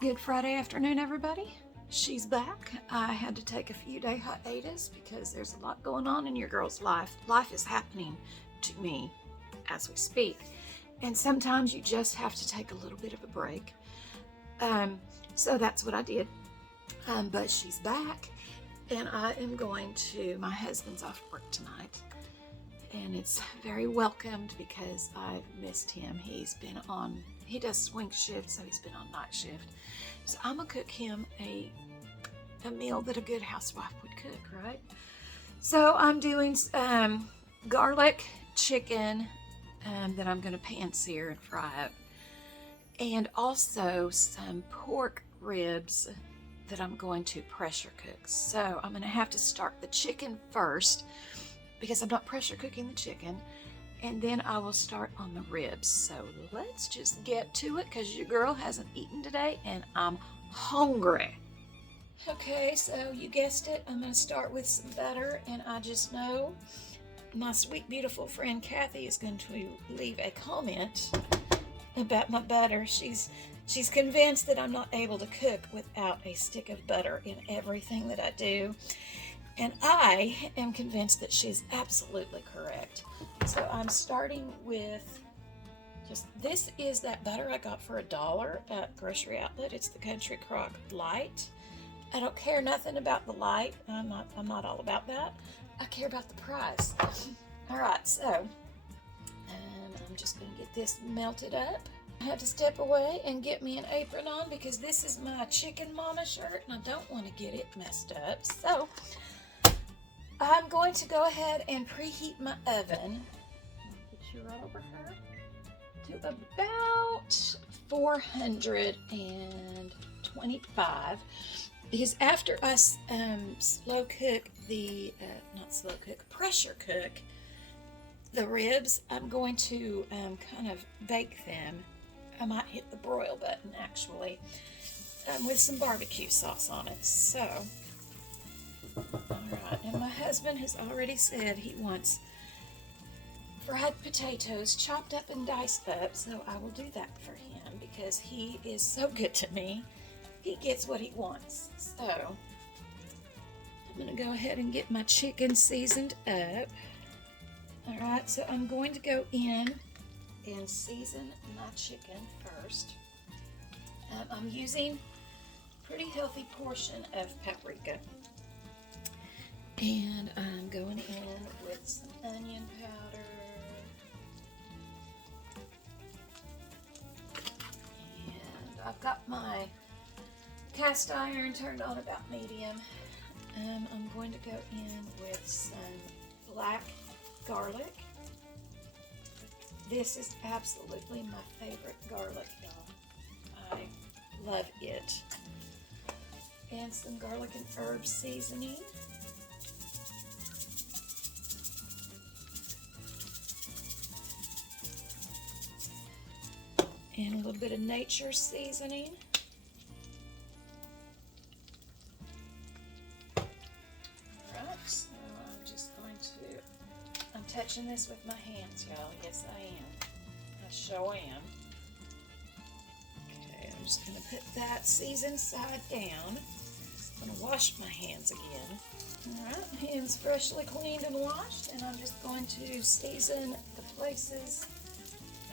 Good Friday afternoon, everybody. She's back. I had to take a few day hiatus because there's a lot going on in your girl's life. Life is happening to me as we speak. And sometimes you just have to take a little bit of a break. So that's what I did. But she's back, and I am going to, my husband's off work tonight. And it's very welcomed because I've missed him. He does swing shift, so he's been on night shift. So I'm gonna cook him a meal that a good housewife would cook, right? So I'm doing garlic chicken that I'm gonna pan sear and fry up. And also some pork ribs that I'm going to pressure cook. So I'm gonna have to start the chicken first because I'm not pressure cooking the chicken, and then I will start on the ribs. So let's just get to it because your girl hasn't eaten today and I'm hungry. Okay, so you guessed it, I'm gonna start with some butter, and I just know my sweet, beautiful friend Kathy is going to leave a comment about my butter. She's convinced that I'm not able to cook without a stick of butter in everything that I do. And I am convinced that she's absolutely correct. So I'm starting with this is that butter I got for $1 at Grocery Outlet. It's the Country Crock Light. I don't care nothing about the light. I'm not all about that. I care about the price. All right, so I'm just gonna get this melted up. I had to step away and get me an apron on because this is my Chicken Mama shirt and I don't want to get it messed up. So I'm going to go ahead and preheat my oven. Put you right over her to about 425, because after I pressure cook the ribs, I'm going to kind of bake them. I might hit the broil button actually with some barbecue sauce on it. So. Alright, and my husband has already said he wants fried potatoes chopped up and diced up, so I will do that for him because he is so good to me. He gets what he wants. So, I'm going to go ahead and get my chicken seasoned up. Alright, so I'm going to go in and season my chicken first. I'm using a pretty healthy portion of paprika. And I'm going in with some onion powder. And I've got my cast iron turned on about medium. I'm going to go in with some black garlic. This is absolutely my favorite garlic, y'all. I love it. And some garlic and herb seasoning. And a little bit of nature seasoning. Alright, so I'm touching this with my hands, y'all. Yes, I am. I sure am. Okay, I'm just going to put that seasoned side down. I'm going to wash my hands again. Alright, hands freshly cleaned and washed, and I'm just going to season the places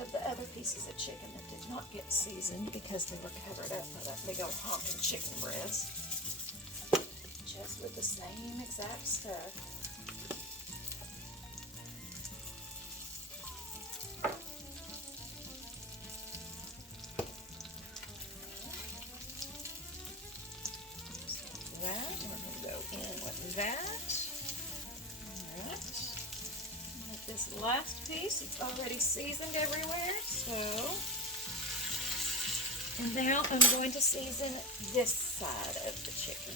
of the other pieces of chicken that did not get seasoned because they were covered up by that big old honking chicken breast. Just with the same exact stuff. So that, we're going to go in with that. Alright. This last piece, it's already seasoned everywhere, so, and now I'm going to season this side of the chicken.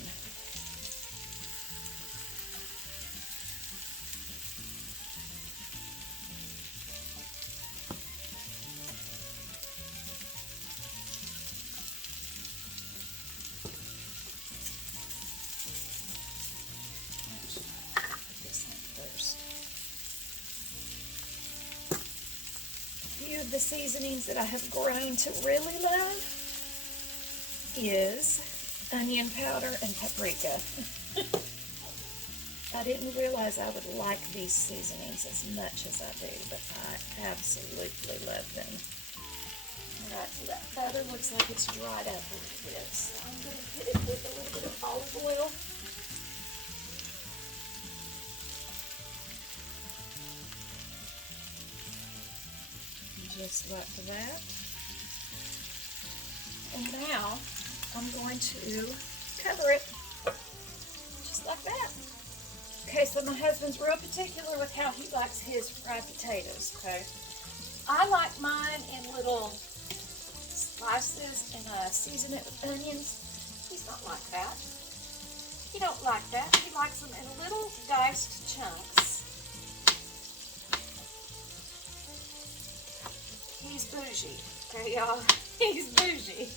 The seasonings that I have grown to really love is onion powder and paprika. I didn't realize I would like these seasonings as much as I do, but I absolutely love them. Alright, so that butter looks like it's dried up a little bit, so I'm going to hit it with a little bit of olive oil. Just like that. And now I'm going to cover it just like that. Okay, so my husband's real particular with how he likes his fried potatoes, okay? I like mine in little slices and season it with onions. He's not like that. He don't like that. He likes them in little diced chunks. He's bougie, okay, y'all? He's bougie.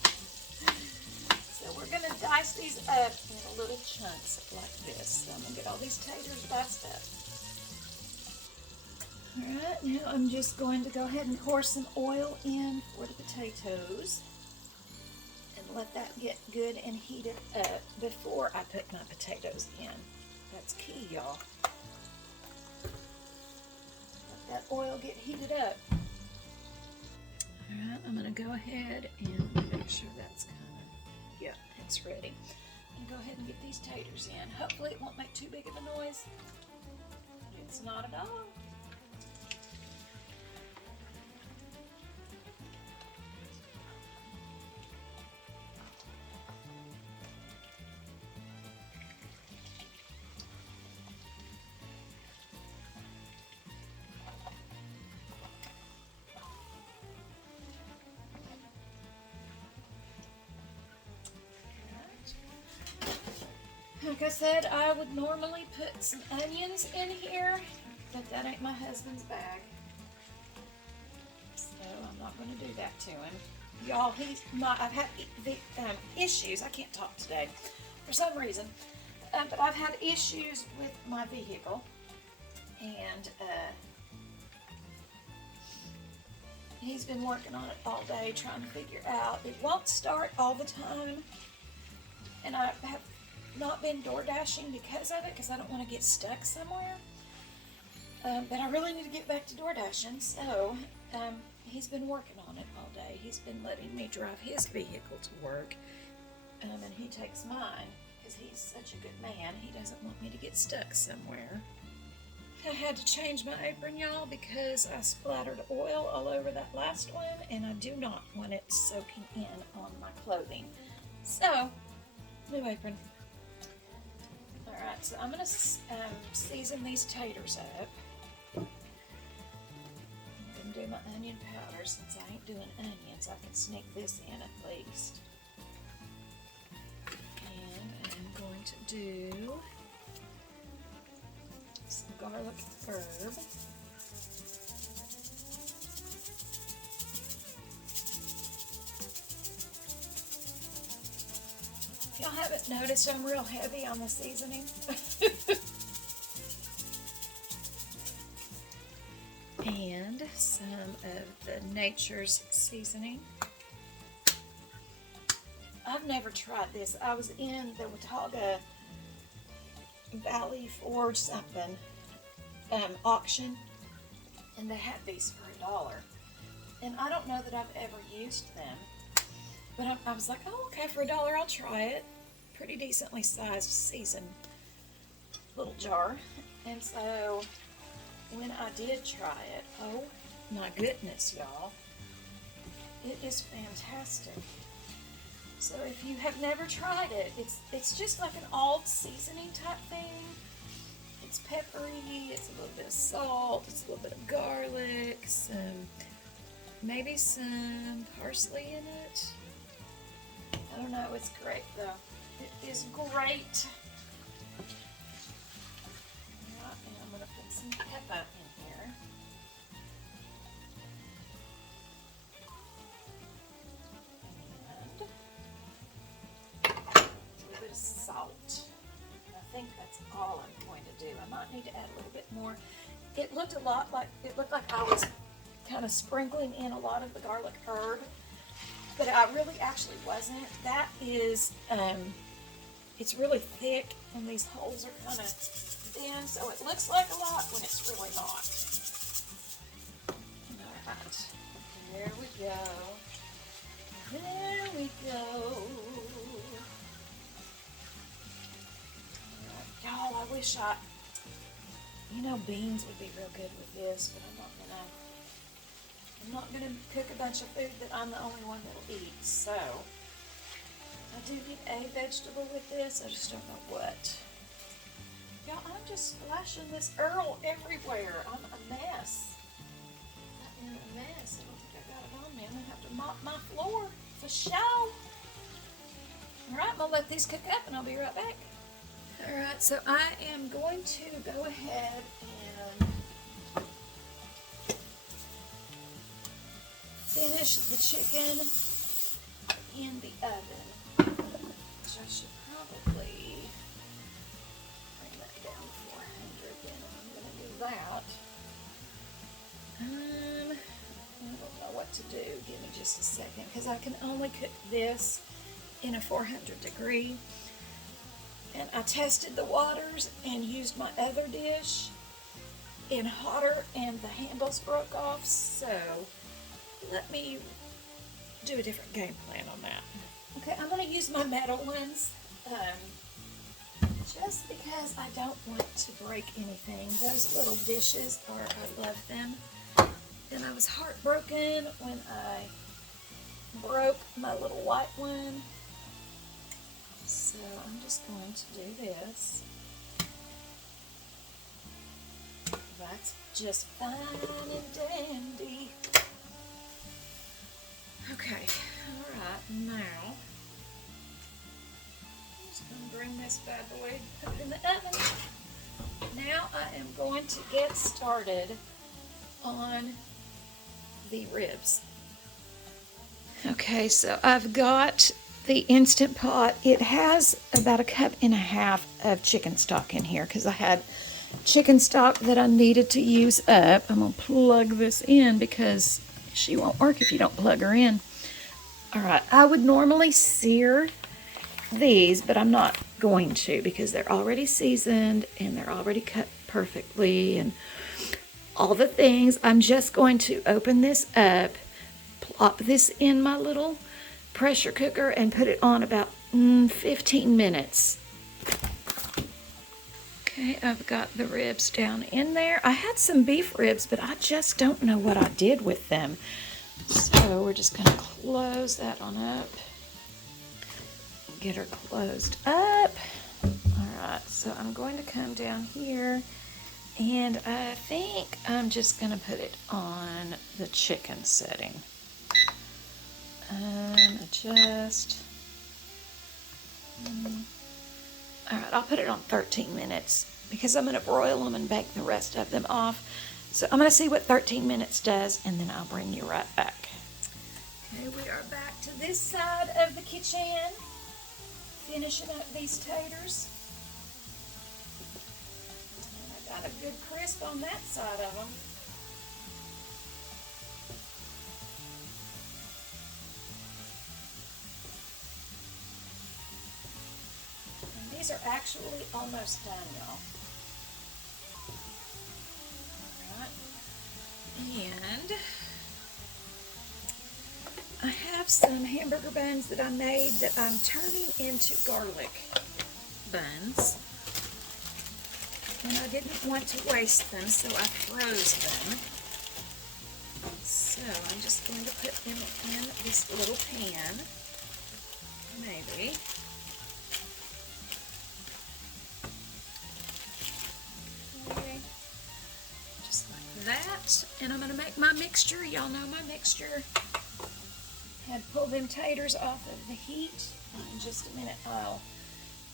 So we're going to dice these up in little chunks like this. So I'm going to get all these taters diced up. Alright, now I'm just going to go ahead and pour some oil in for the potatoes. And let that get good and heated up before I put my potatoes in. That's key, y'all. Let that oil get heated up. Alright, I'm going to go ahead and make sure that's yeah, it's ready. And go ahead and get these taters in. Hopefully it won't make too big of a noise. It's not at all. Like I said, I would normally put some onions in here, but that ain't my husband's bag. So I'm not going to do that to him. Y'all, I've had issues. I can't talk today for some reason, but I've had issues with my vehicle, and he's been working on it all day trying to figure out. It won't start all the time, and I have not been door dashing because of it, because I don't want to get stuck somewhere. But I really need to get back to door dashing, so he's been working on it all day. He's been letting me drive his vehicle to work, and he takes mine because he's such a good man. He doesn't want me to get stuck somewhere. I had to change my apron, y'all, because I splattered oil all over that last one, and I do not want it soaking in on my clothing. So, new apron. Alright, so I'm going to season these taters up. I'm going to do my onion powder. Since I ain't doing onions, I can sneak this in at least. And I'm going to do some garlic herb. If y'all haven't noticed, I'm real heavy on the seasoning. And some of the Nature's seasoning. I've never tried this. I was in the Watauga Valley Forge something auction, and they had these for $1. And I don't know that I've ever used them. But I was like, oh, okay, for $1, I'll try it. Pretty decently sized seasoned little jar. And so when I did try it, oh my goodness, y'all, it is fantastic. So if you have never tried it, it's just like an all seasoning type thing. It's peppery, it's a little bit of salt, it's a little bit of garlic, maybe some parsley in it. I don't know, it's great though. It is great. Yeah, and I'm going to put some pepper in here. And a little bit of salt. I think that's all I'm going to do. I might need to add a little bit more. It looked like I was kind of sprinkling in a lot of the garlic herb. but I really actually wasn't. That is, it's really thick, and these holes are kind of thin, so it looks like a lot when it's really not. All right, there we go. There we go. Y'all, I wish beans would be real good with this, but I'm not gonna cook a bunch of food that I'm the only one that'll eat. So I do need a vegetable with this. I just don't know what. Y'all, I'm just splashing this Earl everywhere. I'm a mess. I'm a mess. I don't think I got it on me. I'm gonna have to mop my floor for sure. All right, I'm gonna let these cook up, and I'll be right back. All right, so I am going to go ahead and finish the chicken in the oven, which I should probably bring that down to 400 then. I'm going to do that. I don't know what to do. Give me just a second, because I can only cook this in a 400 degree. And I tested the waters and used my other dish in hotter, and the handles broke off, so let me do a different game plan on that. Okay, I'm going to use my metal ones, just because I don't want to break anything. Those little dishes I love them. And I was heartbroken when I broke my little white one. So I'm just going to do this. That's just fine and dandy. Okay, alright, now I'm just going to bring this bad boy, put it in the oven. Now I am going to get started on the ribs. Okay, so I've got the Instant Pot. It has about 1.5 cups of chicken stock in here because I had chicken stock that I needed to use up. I'm going to plug this in because she won't work if you don't plug her in. All right, I would normally sear these, but I'm not going to because they're already seasoned and they're already cut perfectly and all the things. I'm just going to open this up, plop this in my little pressure cooker and put it on about 15 minutes. Okay, I've got the ribs down in there. I had some beef ribs, but I just don't know what I did with them. So we're just going to close that on up. Get her closed up. All right, so I'm going to come down here, and I think I'm just going to put it on the chicken setting. Adjust. All right, I'll put it on 13 minutes because I'm going to broil them and bake the rest of them off. So I'm going to see what 13 minutes does, and then I'll bring you right back. Okay, we are back to this side of the kitchen, finishing up these taters. And I got a good crisp on that side of them. These are actually almost done, y'all. Alright. And I have some hamburger buns that I made that I'm turning into garlic buns. And I didn't want to waste them, so I froze them. So I'm just going to put them in this little pan. Maybe. That, and I'm going to make my mixture. Y'all know my mixture. Had pulled them taters off of the heat. In just a minute I'll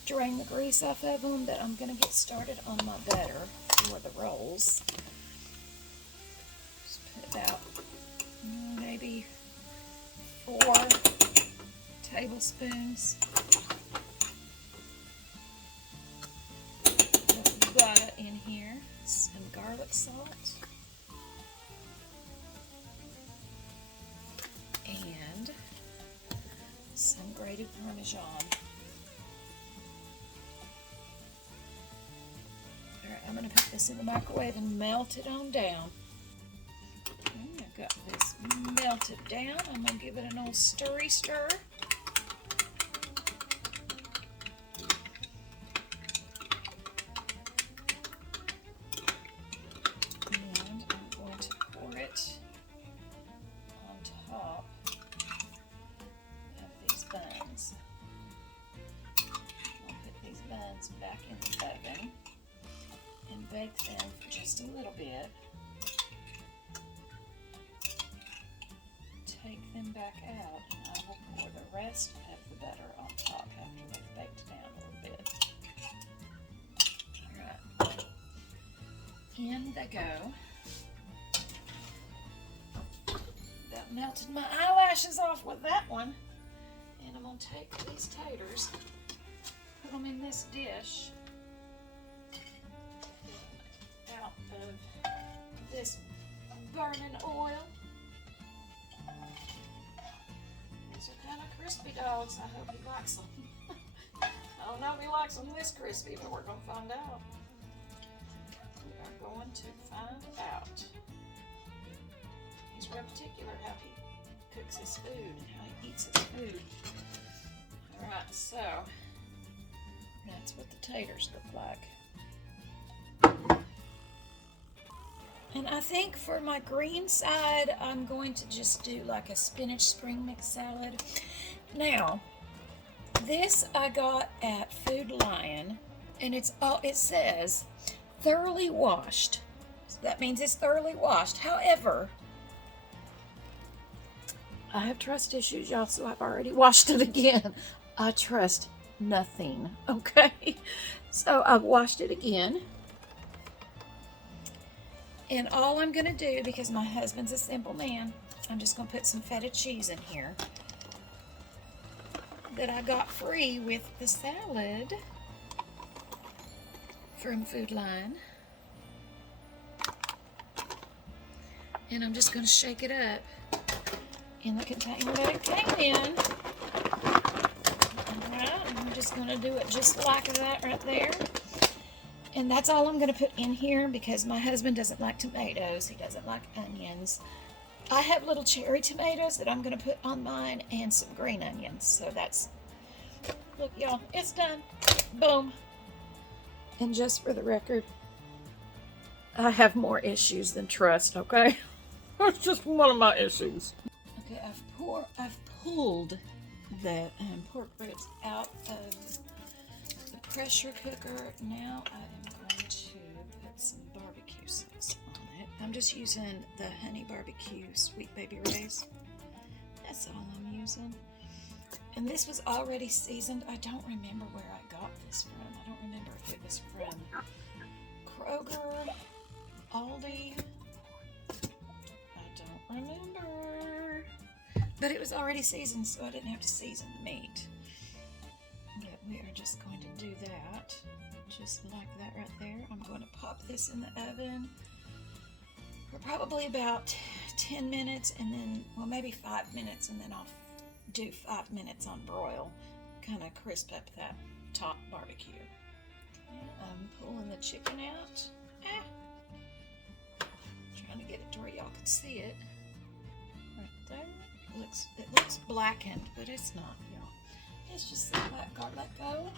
drain the grease off of them, but I'm going to get started on my butter for the rolls. Just put about maybe 4 tablespoons of butter in here. Some garlic salt. And grated Parmesan. Alright, I'm going to put this in the microwave and melt it on down. Okay, I've got this melted down. I'm going to give it an old stirry stir. And I'm going to pour it on top of these buns. I'll put these buns back in the oven and bake them for just a little bit. Take them back out and I will pour the rest of the butter on top after they've baked down a little bit. Alright, in they go. About melted my eyelashes off with that one. And I'm going to take these taters, put them in this dish, out of this burning oil. These are kind of crispy dogs. I hope he likes them. I don't know if he likes them this crispy, but we're going to find out. We are going to find out. He's real particular how he cooks his food and how he eats his food. Alright, so that's what the taters look like. And I think for my green side, I'm going to just do like a spinach spring mix salad. Now, this I got at Food Lion, and it says thoroughly washed. So that means it's thoroughly washed. However, I have trust issues, y'all, so I've already washed it again. I trust nothing, okay? So I've washed it again. And all I'm going to do, because my husband's a simple man, I'm just going to put some feta cheese in here that I got free with the salad from Food Lion. And I'm just going to shake it up in the container that it came in. Alright, I'm just going to do it just like that right there. And that's all I'm going to put in here because my husband doesn't like tomatoes. He doesn't like onions. I have little cherry tomatoes that I'm going to put on mine and some green onions. So that's, look y'all, it's done. Boom. And just for the record, I have more issues than trust, okay? That's just one of my issues. Okay, I've pulled the pork ribs out of the pressure cooker. Now I am going to put some barbecue sauce on it. I'm just using the Honey Barbecue Sweet Baby Ray's. That's all I'm using. And this was already seasoned. I don't remember where I got this from. I don't remember if it was from Kroger, Aldi. I don't remember. But it was already seasoned, so I didn't have to season the meat. But we are just going to do that. Just like that right there. I'm going to pop this in the oven for probably about 10 minutes and then, well, maybe 5 minutes, and then I'll do 5 minutes on broil. Kind of crisp up that top barbecue. And I'm pulling the chicken out. Trying to get it to where y'all can see it. Right there. It looks blackened, but it's not, y'all. It's just let go.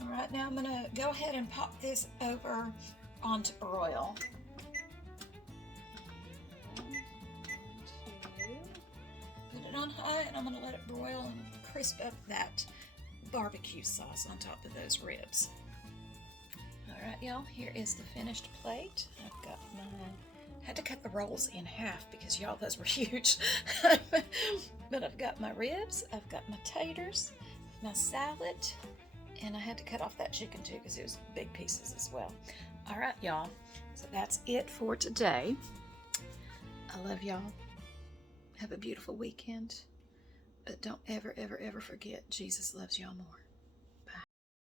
All right, now I'm gonna go ahead and pop this over onto broil. Put it on high, and I'm gonna let it broil and crisp up that barbecue sauce on top of those ribs. All right, y'all, here is the finished plate. I've got mine. I had to cut the rolls in half because, y'all, those were huge. But I've got my ribs, I've got my taters, my salad, and I had to cut off that chicken too because it was big pieces as well. All right, y'all, so that's it for today. I love y'all. Have a beautiful weekend. But don't ever, ever, ever forget, Jesus loves y'all more.